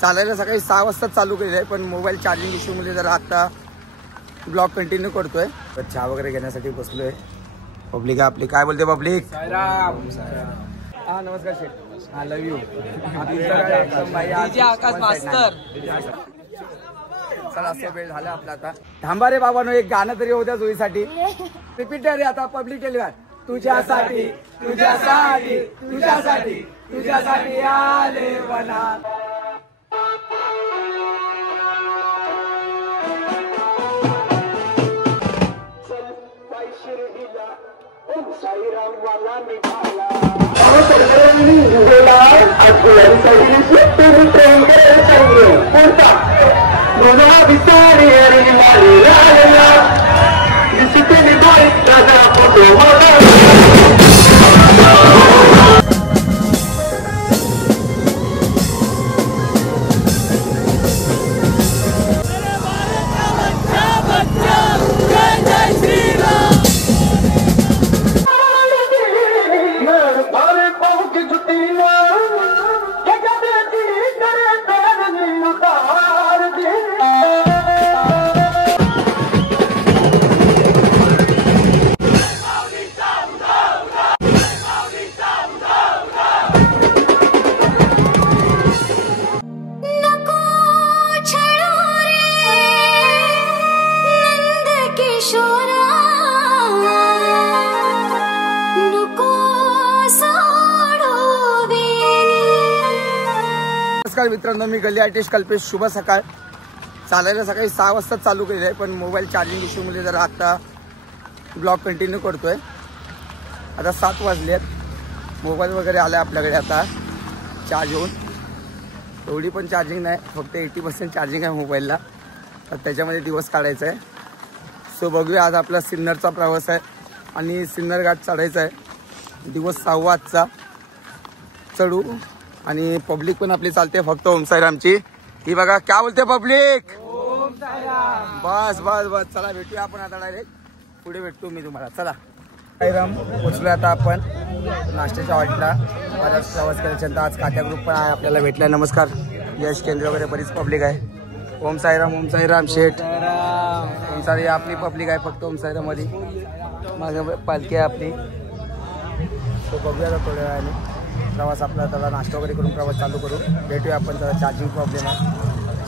चालायला सकाळी 6 वाजता चालू केलेलं आहे, पण मोबाईल चार्जिंग इश्यू मुळे जरा आता ब्लॉग कंटिन्यू करतोय. तर चहा वगैरे घेण्यासाठी बसलोय. पब्लिक आपली काय बोलते पब्लिक? हा नमस्कार शेठ. हा लव यू. आकाश मास्तर. चला असं वेळ झाला आपला आता. थांबा रे बाबांनो, एक गाणं तरी होत्या जोईसाठी. रिपीट रे आता पब्लिक केली बात. तुझ्यासाठी तुझ्यासाठी तुझ्यासाठी तुझ्यासाठी आले वनात. मित्रांनो, मी गली आर्टिस्ट कल्पेश. शुभ सकाळ. चालायला सकाळी 6 वाजता चालू केलेलं आहे, पण मोबाईल चार्जिंग इश्यू मुळे जरा आता ब्लॉग कंटिन्यू करतोय. आता 7 वाजले आहेत. मोबाईल वगैरे आला आपल्याकडे आता चार्ज होऊन. एवढी पण चार्जिंग नाही, फक्त 80% चार्जिंग आहे मोबाईलला. तर त्याच्यामध्ये दिवस काढायचा आहे. सो बघूया. आज आपला सिन्नरचा प्रवास आहे आणि सिन्नर घाट चढायचा आहे. दिवस 6वा आजचा. चढू. आणि पब्लिक पण आपली चालते, फक्त ओम साईरामची. ही बघा क्या बोलते पब्लिक? ओम साईराम. बस बस बस. चला भेटूया आपण आता डायरेक्ट. पुढे भेटतो मी तुम्हाला. चला साईराम पोचलोय आता आपण नाश्त्याच्या हॉटेलला. बराच प्रवास करायच्यानंतर आज काट्या ग्रुप पण आहे आपल्याला भेटलाय. नमस्कार. यश केंद्र वगैरे बरीच पब्लिक आहे. ओम साईराम. ओम साईराम शेठ. ओम साई आपली पब्लिक आहे फक्त ओम साईराम मध्ये. माझं पालखी आहे आपली. तो बघूया थोड्या वेळाने. प्रवास आपला त्याला नाश्ता वगैरे करून प्रवास चालू करू. भेटूया आपण. त्याला चार्जिंग प्रॉब्लेम आहे,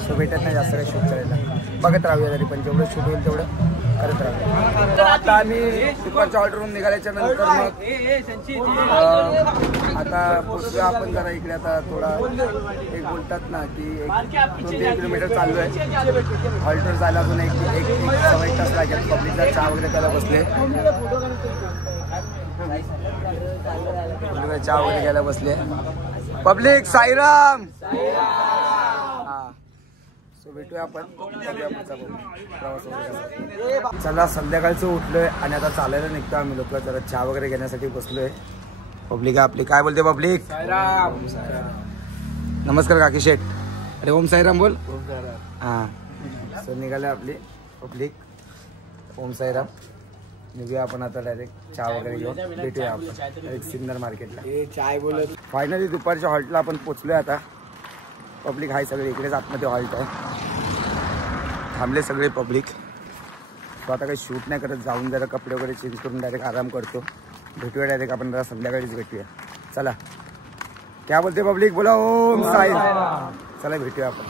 सो भेटत नाही जास्त काही शूट करायला. बघत राहूया तरी पण जेवढं शूट होईल तेवढं करत राहूया. आता आम्ही दुपारच्या ऑर्डरवरून निघाल्याच्या नंतर मग आता पोचूया आपण जरा इकडे. आता थोडा एक बोलतात ना की 1-2-3 किलोमीटर चालू आहे. हॉल्टवर जायला अजून एक 1 तास लागेल. पब्लिकला चहा वगैरे त्याला बसले. चहा वगैरे घ्यायला बसले पब्लिक. साईराम. सो भेटूया आपण. चला संध्याकाळचं उठलोय आणि आता चालायला निघतो आम्ही लोक. जरा चहा वगैरे घेण्यासाठी बसलोय. पब्लिक आपली काय बोलते पब्लिक? नमस्कार काकी शेठ. अरे ओम साईराम बोल. हा. सो निघाले आपली पब्लिक. ओम साईराम. निघूया आपण आता डायरेक्ट चहा वगैरे घेऊन. भेटूया आपण डायरेक्ट सिन्नर मार्केटला. चाय बोलत. फायनली दुपारच्या हॉल्टला आपण पोचलोय आता. पब्लिक आहे सगळे इकडेच आतमध्ये हॉल्ट आहे. थांबले सगळे पब्लिक. तो आता काही शूट नाही करत. जाऊन जरा कपडे वगैरे चेंज करून डायरेक्ट आराम करतो. भेटूया डायरेक्ट आपण. जरा संध्याकाळीच भेटूया. चला क्या बोलते पब्लिक? बोला ओम साई. चला भेटूया आपण.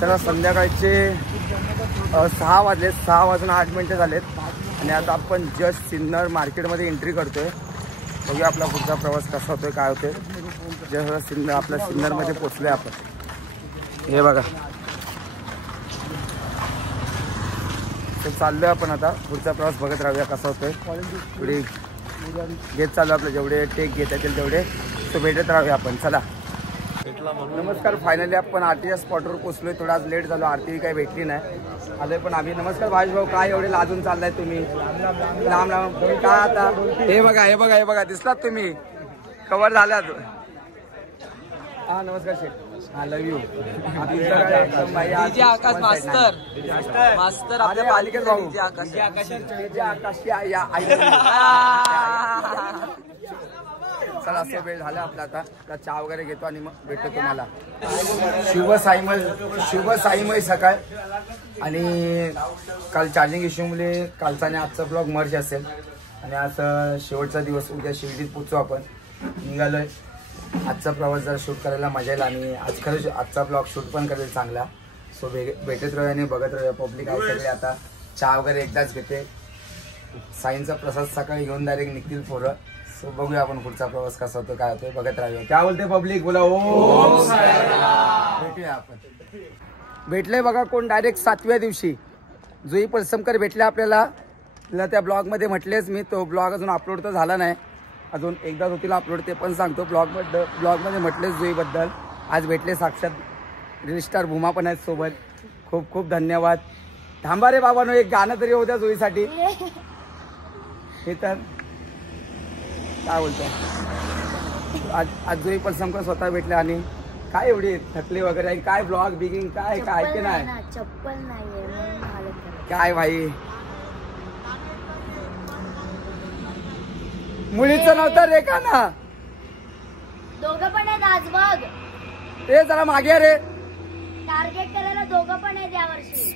चला संध्याकाळचे 6 वाजले. 6 वाजून 8 मिनिटं झालेत आणि आता आपण जस्ट सिन्नर मार्केटमध्ये एंट्री करतोय. बघूया आपला पुढचा प्रवास कसा होतोय काय होतोय. जस्ट सिन्नर आपल्या सिन्नरमध्ये पोचलोय आपण. हे बघा. तर चाललोय आपण आता. पुढचा प्रवास बघत राहूया कसा होतोय. पुढे घेत चालू आपलं. जेवढे टेक घेता येतील तेवढे. तो भेटत राहूया आपण. चला. नमस्कार. फायनली आपण आरतीच्या स्पॉटवर पोचलोय. थोडा आज लेट झालो. आरती काही भेटली नाही. आलोय पण आम्ही. नमस्कार भाई भाऊ. काय एवढे लाजून चाललाय तुम्ही? लांब लांब काय आता? हे बघा हे बघा हे बघा. दिसलात तुम्ही? कव्हर झाल्यात. हा नमस्कार शेठ. हा लव यू. आकाश मास्तर. मास्तर आपल्या पालिकेत भाऊ. आकाश. चला असं वेळ झाला आपला आता चहा वगैरे घेतो आणि मग भेटतो तुम्हाला. शुभ साईमय सकाळ. आणि काल चार्जिंग इश्यूमुळे कालचा आणि आजचा ब्लॉग मर्ज असेल आणि आज शेवटचा दिवस. उद्या शिर्डीत पोचू आपण. निघालोय. आजचा प्रवास जरा शूट करायला मजा येईल आणि आज खरंच आजचा ब्लॉग शूट पण करेल चांगला. सो भेटत राहूया आणि बघत राहूया. पब्लिक आहे सगळे. आता चहा वगैरे एकदाच घेते. साईंचा प्रसाद सकाळी घेऊन डायरेक्ट निघतील पोरं. सो बघूया आपण पुढचा प्रवास कसा होतो काय होतोय बघत राहूया. काय बोलते पब्लिक? बोला ओम साईराम. भेटूया आपण. भेटले बघा कोण डायरेक्ट 7व्या दिवशी जुई पलसमकर भेटले आपल्याला. तिला त्या ब्लॉगमध्ये म्हटलेच मी. तो ब्लॉग अजून अपलोड तर झाला नाही. अजून एकदा होतील अपलोड ते पण सांगतो. ब्लॉगमध्ये म्हटलेच जुईबद्दल. आज भेटले साक्षात. रील स्टार भूमा पण आहेत सोबत. खूप खूप धन्यवाद. थांबा रे बाबांनो एक गाणं तरी होत्या जुईसाठी. हे तर काय बोलतोय. आज जुई पलसमकर स्वतः भेटले आणि काय एवढी थकली वगैरे काय ब्लॉग बिगिंग काय काय की नाही. चप्पल नाहीये काय भाई मुलीचं नव्हतं रे का ना. दोघं पण आहेत आज बघ. ते जरा मागे रे. टार्गेट करायला दोघं पण आहेत यावर्षी.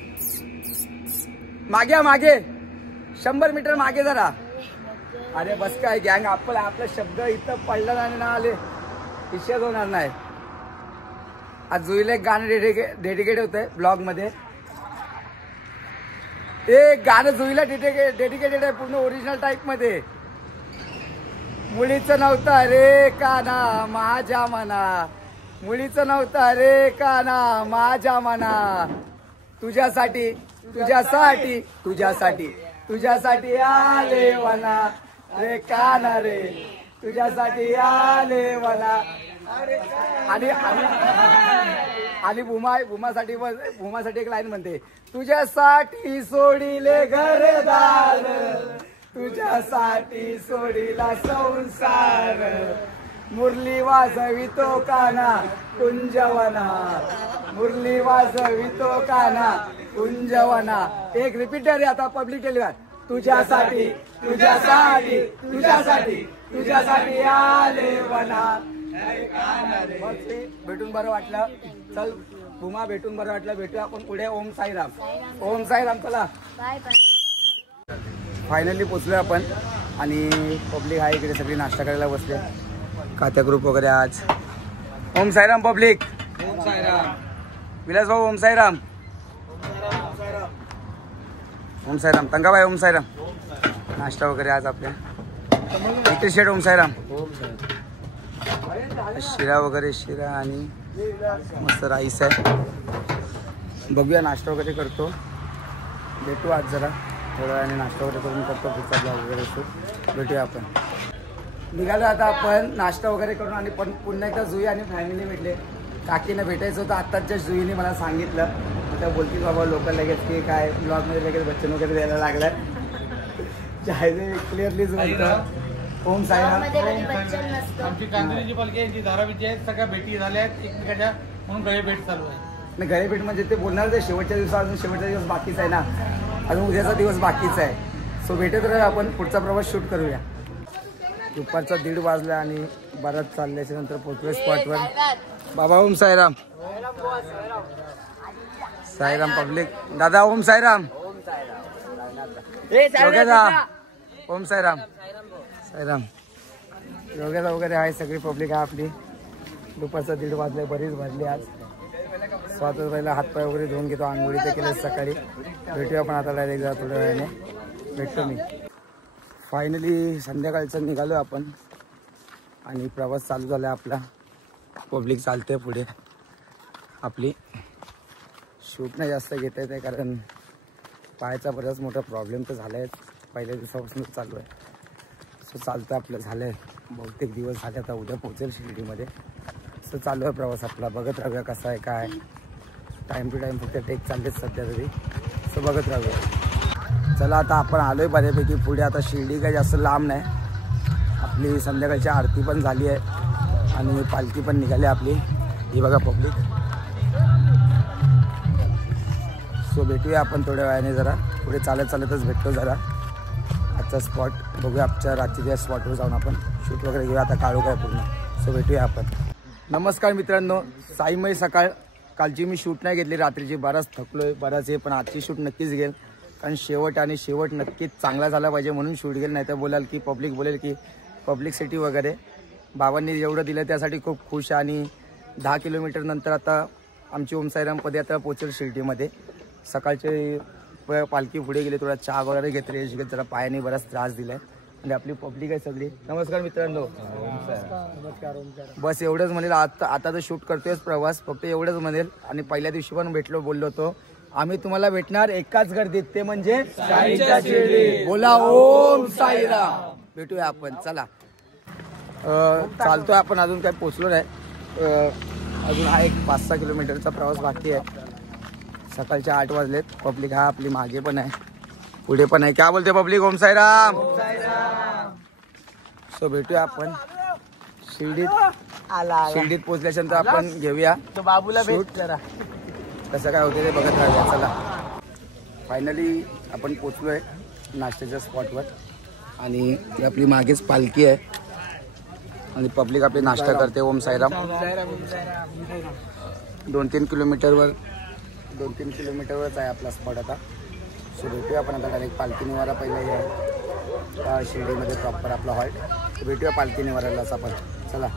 मागे 100 मीटर मागे जरा. अरे बस काय गँग आपला शब्द इथं पडला नाही ना आले विषय होणार नाही. आज जुईला एक गाणं डेडिकेट होतंय ब्लॉग मध्ये. ते गाणं जुईला डेडिकेटेड आहे पूर्ण ओरिजिनल टाईप मध्ये. मुलीचं नव्हतं रे काना माझ्या मना. मुलीचं नव्हतं रे काना माझ्या मना. तुझ्यासाठी तुझ्यासाठी तुझ्यासाठी तुझ्यासाठी आले वना रे काना रे. तुझ्यासाठी आले वना. आणि भूमासाठी एक लाईन म्हणते. तुझ्यासाठी सोडिले घरदार. तुझ्यासाठी सोडिला संसार. मुरली वाजवितो काना कुंजवना. मुरली वाजवितो काना कुंजवना. एक रिपीटर आहे आता पब्लिक केली. तुझ्यासाठी तुझ्यासाठी तुझ्यासाठी तुझ्यासाठी आले वना. भेटून बरं वाटलं. चल भूमा भेटून बरं वाटलं. भेटूया आपण पुढे. ओम साईराम. ओम साईराम. चला बाय बाय. फायनली पोचलोय आपण आणि पब्लिक आहे इकडे सगळी नाश्ता करायला बसले. कात्या ग्रुप वगैरे आज. ओम साईराम पब्लिक. ओम साईराम. विलास भाऊ ओम साईराम. ओम साईराम. तंगाबाई ओम साईराम. नाश्ता वगैरे आज आपल्या इथे शेट. ओम साईराम. शिरा वगैरे शिरा आणि मस्त राईस आहे. बघूया नाश्ता वगैरे करतो. भेटू आज जरा थोड्या वेळाने नाश्ता वगैरे करून करतो पुढचा ब्लॉग वगैरे असतो. भेटूया आपण. निघालो आता आपण नाश्ता वगैरे करून आणि पण पुन्हा एकदा जुई आणि फॅमिली भेटले. काकीनं भेटायचं होतं आत्ताच जस्ट जुईने मला सांगितलं. आता बोलतील बाबा लोक लगेच की काय ब्लॉगमध्ये लगेच बच्चन वगैरे द्यायला लागलाय. क्लिअरली बोलतं. ओम साईराम. आमची कांदळीची पालखी यांची धारावीची आहेत. सगळ्या भेटी झाल्या आहेत एकमेकाच्या म्हणून गळे भेट चालू आहे. नाही गळे भेट म्हणजे ते बोलणार ते शेवटच्या दिवसा. अजून शेवटचा दिवस बाकीच आहे ना. अजून उद्याचा दिवस बाकीच आहे. सो भेटत राहूया आपण. पुढचा प्रवास शूट करूया. दुपारचा 1:30 वाजला आणि बराच चालल्याच्या नंतर पोहोचलोय स्पॉटवर. बाबा ओम साईराम. साईराम पब्लिक. दादा ओम साईराम. योगेदा ओम साईराम. साईराम योगेदा वगैरे आहे सगळी पब्लिक आहे आपली. दुपारचा 1:30 वाजले. बरीच भरली आज. स्वतः पहिला हातपाय वगैरे धुवून घेतो. आंघोळी ते केले सकाळी. भेटूया आपण आता डायरेक्ट जरा थोड्या वेळाने भेटतो मी. फायनली संध्याकाळचं निघालो आपण आणि प्रवास चालू झाला आपला. पब्लिक चालते पुढे आपली. शूट नाही जास्त घेता येत आहे कारण पायाचा बराच मोठा प्रॉब्लेम तर झाला आहे. पहिल्या दिवसापासूनच चालू आहे. सो चालतं आपलं झालं आहे. बहुतेक दिवस झाले. आता उद्या पोहोचेल शिर्डीमध्ये. सो चालू आहे प्रवास आपला. बघत राहूया कसा आहे काय. टाईम टू टाईम फक्त टेक चाललेच सध्या तरी. सो बघत राहूया. चला आता आपण आलोय बऱ्यापैकी पुढे. आता शिर्डी काही जास्त लांब नाही. आपली संध्याकाळची आरती पण झाली आहे आणि पालखी पण निघाली आपली. ही बघा पब्लिक. सो भेटूया आपण थोड्या वेळाने. जरा पुढे चालतच भेटतो जरा. आजचा स्पॉट बघूया. आजच्या रात्री त्या स्पॉटवर जाऊन आपण शूट वगैरे घेऊया आता, काळू काय पूर्ण. सो भेटूया आपण. नमस्कार मित्रांनो, साईमय सकाळ. कालची मी शूट नाही घेतली रात्रीची, बराच थकलोय बराच आहे, पण आजची शूट नक्कीच घेईल कारण शेवट नक्कीच चांगला झाला पाहिजे म्हणून शूट घेईल. नाही तर बोलाल की पब्लिक बोलेल की पब्लिकसिटी वगैरे. बाबांनी जेवढं दिलं त्यासाठी खूप खुश आहे. आणि 10 किलोमीटर नंतर आता आमची ओम साईराम पदयात्रा पोहोचेल शिर्डीमध्ये. सकाळचे पालखी पुढे गेली, थोडा चहा वगैरे घेत रेस्ट घेत, जरा पायाने बराच त्रास दिलाय आणि आपली पब्लिक आहे सगळी. नमस्कार मित्रांनो. बस एवढंच म्हणेल. आता तर शूट करतोयच प्रवास, फक्त एवढंच म्हणेल. आणि पहिल्या दिवशी पण बोललो होतो आम्ही तुम्हाला भेटणार एकाच गर्दीत, ते म्हणजे साईच्या शिर्डी. बोला ओम साईराम. भेटूया आपण. चला चालतोय आपण, अजून काय पोचलो नाही. अजून हा एक 5-6 किलोमीटरचा प्रवास बाकी आहे. सकाळचे 8 वाजलेत. पब्लिक हा आपली मागे पण आहे, पुढे पण आहे. काय बोलते पब्लिक? ओम साईराम. सो भेटूया आपण शिर्डीत पोहोचल्यानंतर आपण घेऊया बाबूला भेट करा, कसं काय होते ते बघत राहूया. चला फायनली आपण पोचलोय नाश्त्याच्या स्पॉटवर आणि आपली मागेच पालखी आहे आणि पब्लिक आपली नाश्ता करते. ओम साईराम. 2-3 किलोमीटरवरच आहे आपला स्पॉट आता. सो भेटूया आपण आता. डायरेक्ट पालखी निवारा पहिला आहे शिर्डीमध्ये प्रॉपर आपला हॉल्ट. भेटूया पालखी निवारालाच आपण. चला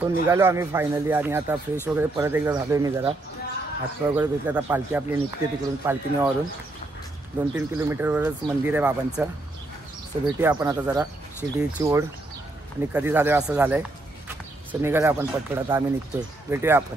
तो निघालो आम्ही फायनली. आणि आता फ्रेश वगैरे परत एकदा झालोय मी, जरा हातपाय वगैरे धुतले. आता पालखी आपली निघते तिकडून पालखी निवारून. 2-3 किलोमीटरवरच मंदिर आहे बाबांचं. सो भेटूया आपण आता. जरा शिर्डीची ओढ आणि कधी झालं असं झालंय. सो निघाले आपण पटपट. आता आम्ही निघतोय. भेटूया आपण.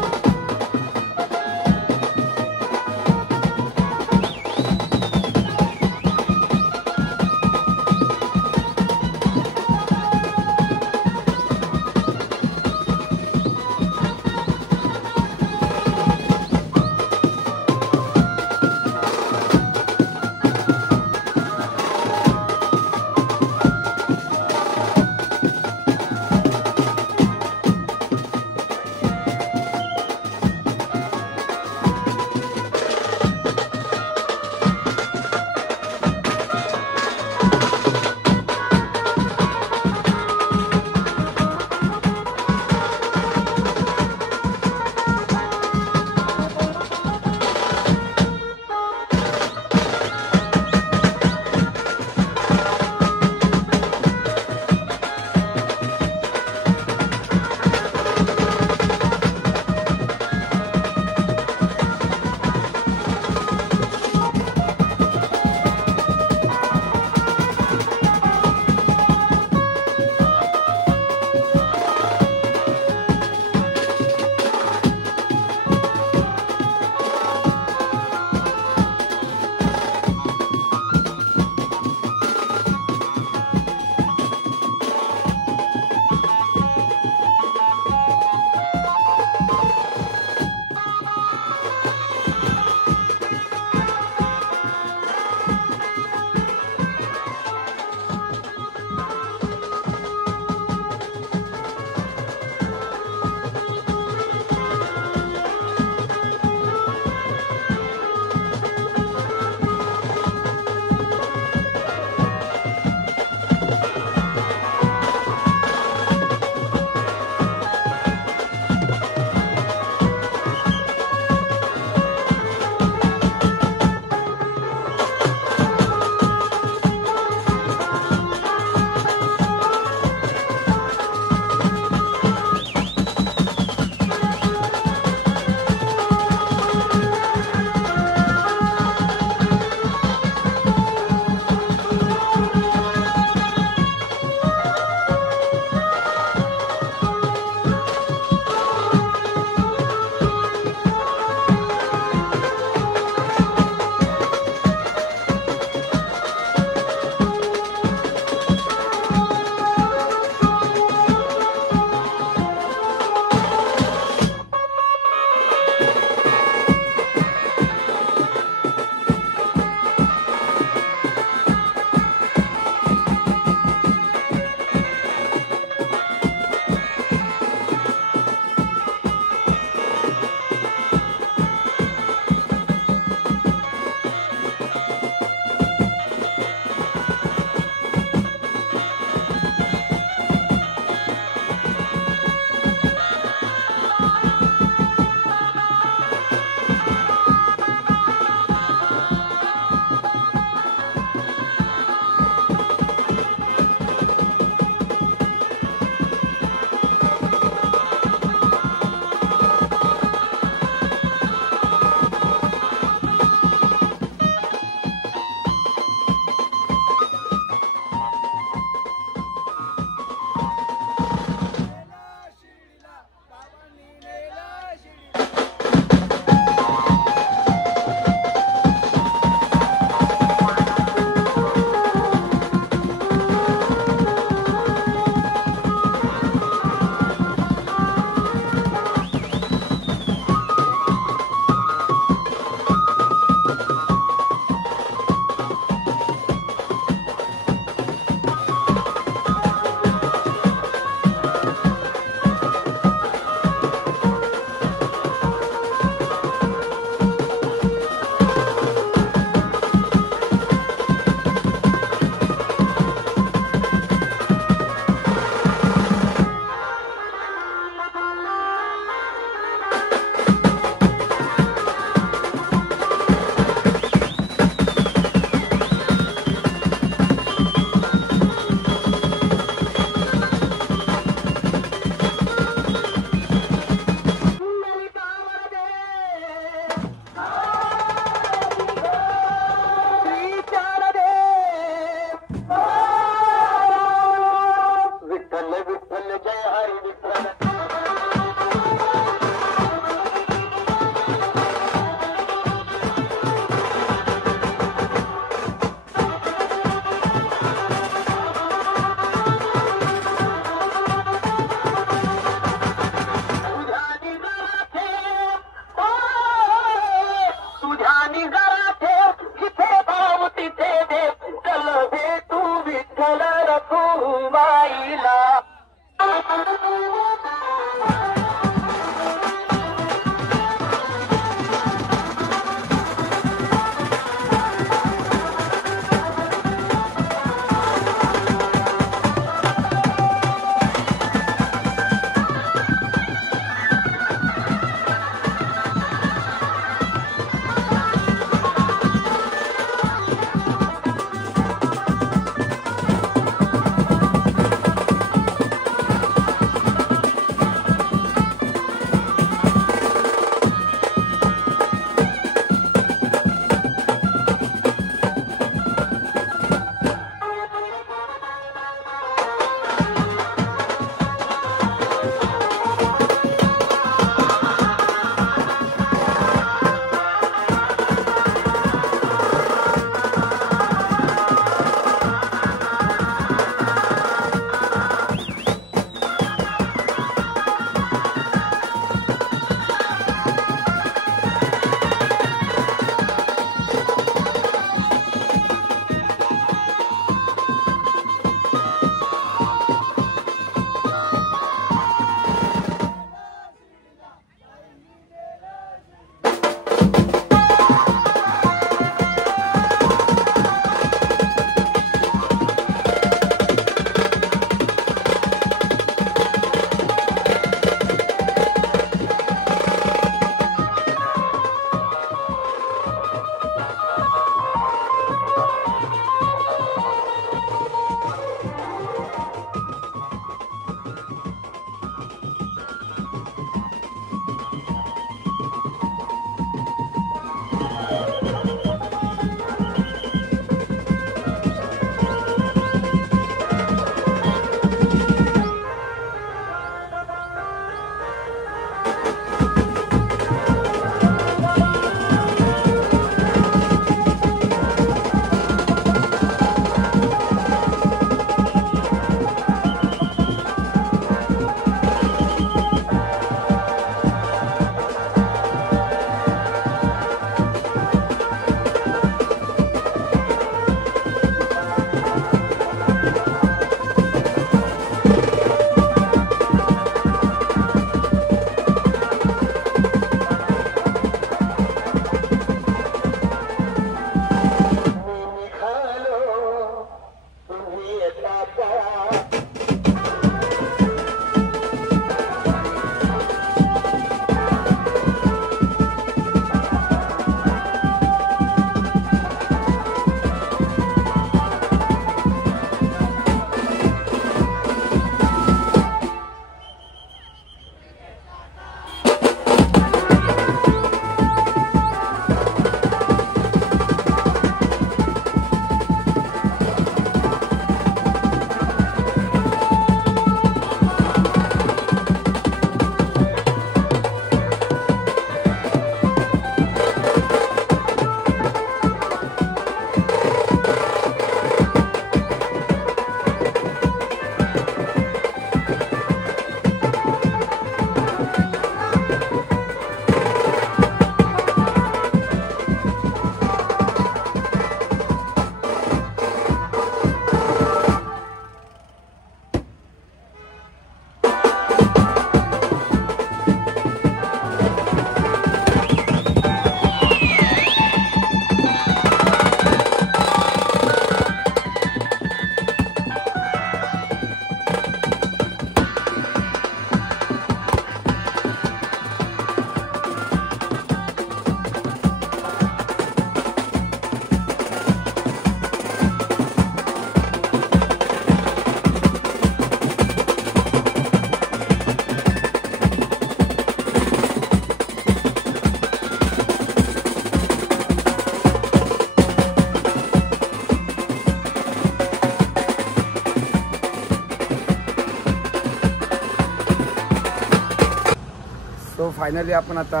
सो फायनली आपण आता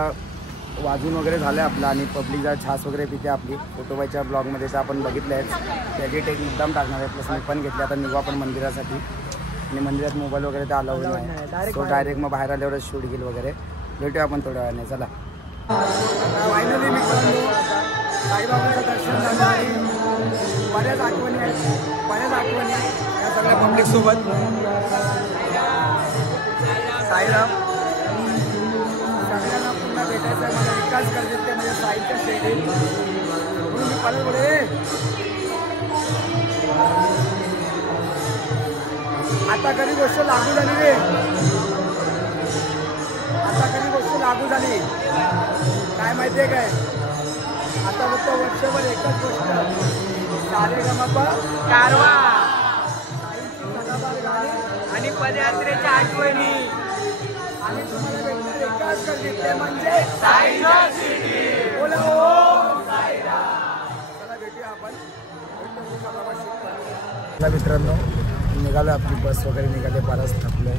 वाजून वगैरे झालं आहे आपलं आणि पब्लिक जरा छास वगैरे पिते आपली फोटोबाईच्या ब्लॉगमध्ये तर आपण बघितलं आहे त्याची एक मुद्दाम टाकणार आहे. प्लस मी पण घेतले आता निघू आपण मंदिरासाठी आणि मंदिरात मोबाईल वगैरे तर अलाउड नाही. सो डायरेक्ट मग बाहेर आल्यावरच शूट घेईल वगैरे. भेटूया आपण थोड्या वेळाने. चला फायनली मी साईबाबांचं दर्शन झालं आणि बऱ्याच आठवणी या सगळ्या पब्लिकसोबत. साईराम सगळ्यांना पुन्हा भेटायचं आहे. मला विकास करतात ते माझ्या साईच्या शेडील म्हणून मी परत बोले आता कधी गोष्ट लागू झाली रे. आता कधी गोष्ट लागू झाली काय माहिती आहे काय. आता फक्त वर्षभर एकच गोष्ट कार्यक्रमापा कारवा आणि पदयात्रेच्या आठवणी आणि तुम्हाला भेटणार एकाच करते म्हणजे बोला ओम साईराम. चला भेटूया आपण. मित्रांनो निघालो आपली बस वगैरे निघाले. बराच थकलोय.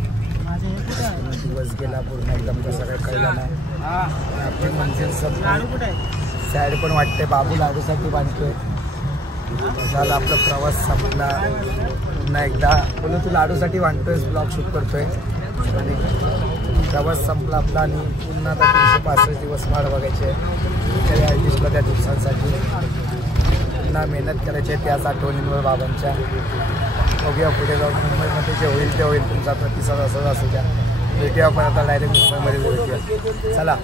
दिवस गेला पूर्ण एकदम कसं काही कळलं नाही. आपण मंजिल सॅड पण वाटते. बाबू लाडूसाठी बांधतोय. झालं आपला प्रवास संपला. पुन्हा एकदा बोलू तू लाडूसाठी बांधतोयस ब्लॉग शूट करतोय आणि प्रवास संपला आपला आणि पुन्हा आता 365 दिवस वाट बघायचे तरी आयुष्याला त्या दिवसांसाठी पुन्हा मेहनत करायची आहे त्याच आठवणींवर बाबांच्या. बघूया पुढे जाऊन मुंबईमध्ये जे होईल ते होईल. तुमचा प्रतिसाद असंच असू द्या. भेटूया आपण आता डायरेक्ट मुंबईमध्ये भेटूया. चला.